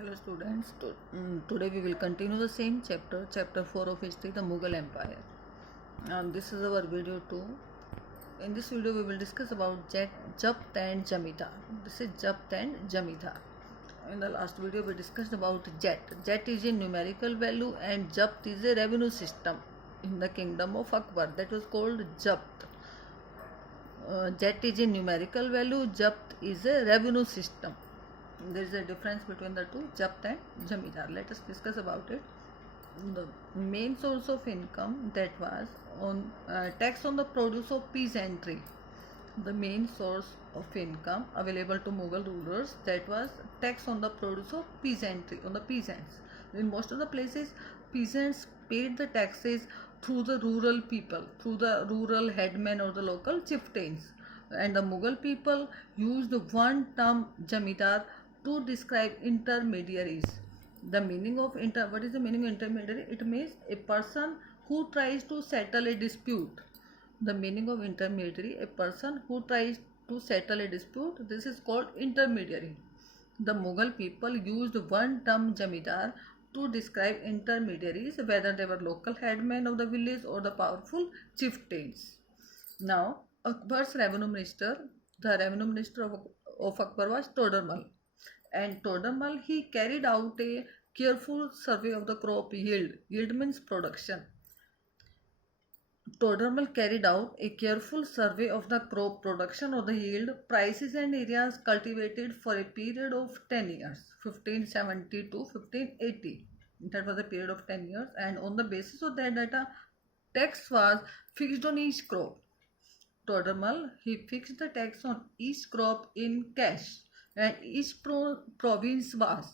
Hello students, today we will continue the same chapter, chapter 4 of history, the Mughal Empire. And this is our video 2. In this video we will discuss about Japt and Jamidar. This is Japt and Jamidar. In the last video we discussed about Jet. Jet is a numerical value and Japt is a revenue system in the kingdom of Akbar. That was called Japt. Jet is a numerical value, Japt is a revenue system. There is a difference between the two, Japt and Jamidar. Let us discuss about it. The main source of income, that was on tax on the produce of peasantry. The main source of income available to Mughal rulers, that was tax on the produce of peasantry, on the peasants. In most of the places, peasants paid the taxes through the rural people, through the rural headmen or the local chieftains. And the Mughal people used one term Jamidar to describe intermediaries. The meaning of what is the meaning of intermediary? It means a person who tries to settle a dispute. The meaning of intermediary, a person who tries to settle a dispute. This is called intermediary. The Mughal people used one term Jamidar to describe intermediaries, whether they were local headmen of the village or the powerful chieftains. Now, Akbar's revenue minister, the revenue minister of Akbar was Todermal. And Todermal, he carried out a careful survey of the crop yield. Yield means production. Todermal carried out a careful survey of the crop production or the yield, prices and areas cultivated for a period of 10 years, 1570 to 1580. That was a period of 10 years, and on the basis of that data, tax was fixed on each crop. Todermal, he fixed the tax on each crop in cash, and each province was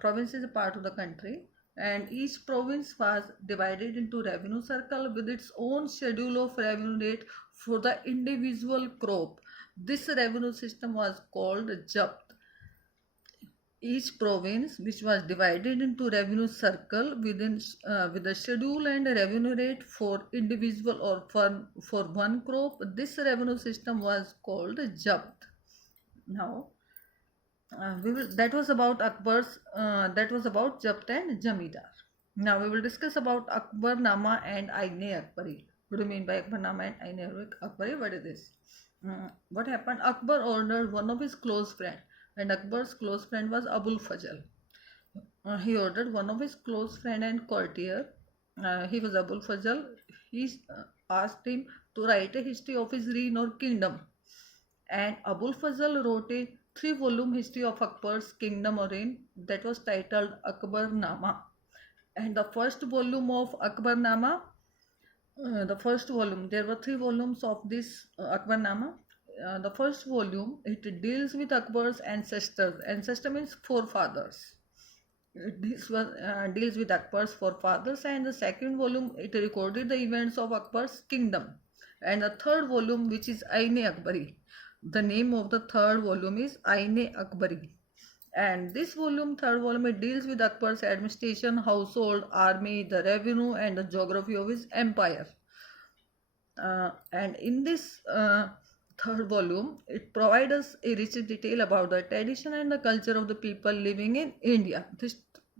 province is a part of the country, and each province was divided into revenue circle with its own schedule of revenue rate for the individual crop. This revenue system was called Japt. Each province, which was divided into revenue circle within with a schedule and a revenue rate for individual or for one crop, this revenue system was called Japt. Now, that was about Akbar's. That was about Japt and Jamidar. Now we will discuss about Akbarnama and Aine Akbari. What do you mean by Akbarnama and Aine Akbari? What is this? What happened? Akbar ordered one of his close friends, and Akbar's close friend was Abul Fazl. He ordered one of his close friend and courtier. He was Abul Fazl. He asked him to write a history of his reign or kingdom. And Abul Fazl wrote a 3-volume history of Akbar's kingdom or reign that was titled Akbarnama. And the first volume of Akbarnama, the first volume, there were 3 volumes of this Akbarnama. The first volume, it deals with Akbar's ancestors. Ancestor means forefathers. This was deals with Akbar's forefathers, and the second volume, it recorded the events of Akbar's kingdom. And the third volume, which is Aine Akbari. The name of the third volume is Aine Akbari. And this volume, third volume, it deals with Akbar's administration, household, army, the revenue, and the geography of his empire. And in this third volume, it provides us a rich detail about the tradition and the culture of the people living in India. This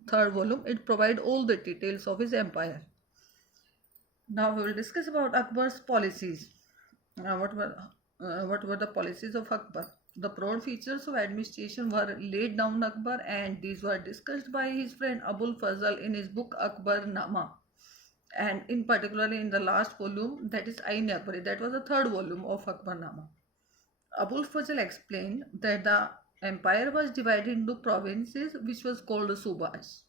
third volume, it provides all the details of his empire. Now we will discuss about Akbar's policies. What were the policies of Akbar? The broad features of administration were laid down Akbar, and these were discussed by his friend Abul Fazl in his book Akbarnama. And in particular in the last volume, that is Ain Akbari, that was the third volume of Akbarnama. Abul Fazl explained that the empire was divided into provinces, which was called Subas.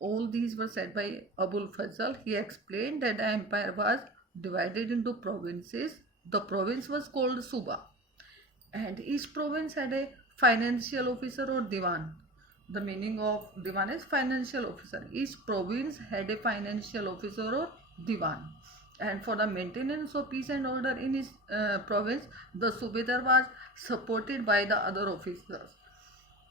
All these were said by Abul Fazl. He explained that the empire was divided into provinces. The province was called Suba, and each province had a financial officer or diwan. The meaning of diwan is financial officer. Each province had a financial officer or diwan, and for the maintenance of peace and order in his province, the subedar was supported by the other officers.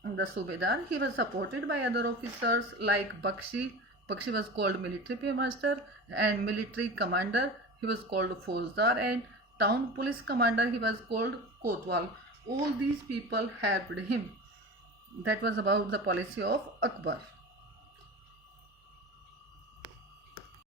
The subedar, he was supported by other officers like Bakshi. Bakshi was called military paymaster, and military commander, he was called Fauzdar, and town police commander, he was called Kotwal. All these people helped him. That was about the policy of Akbar.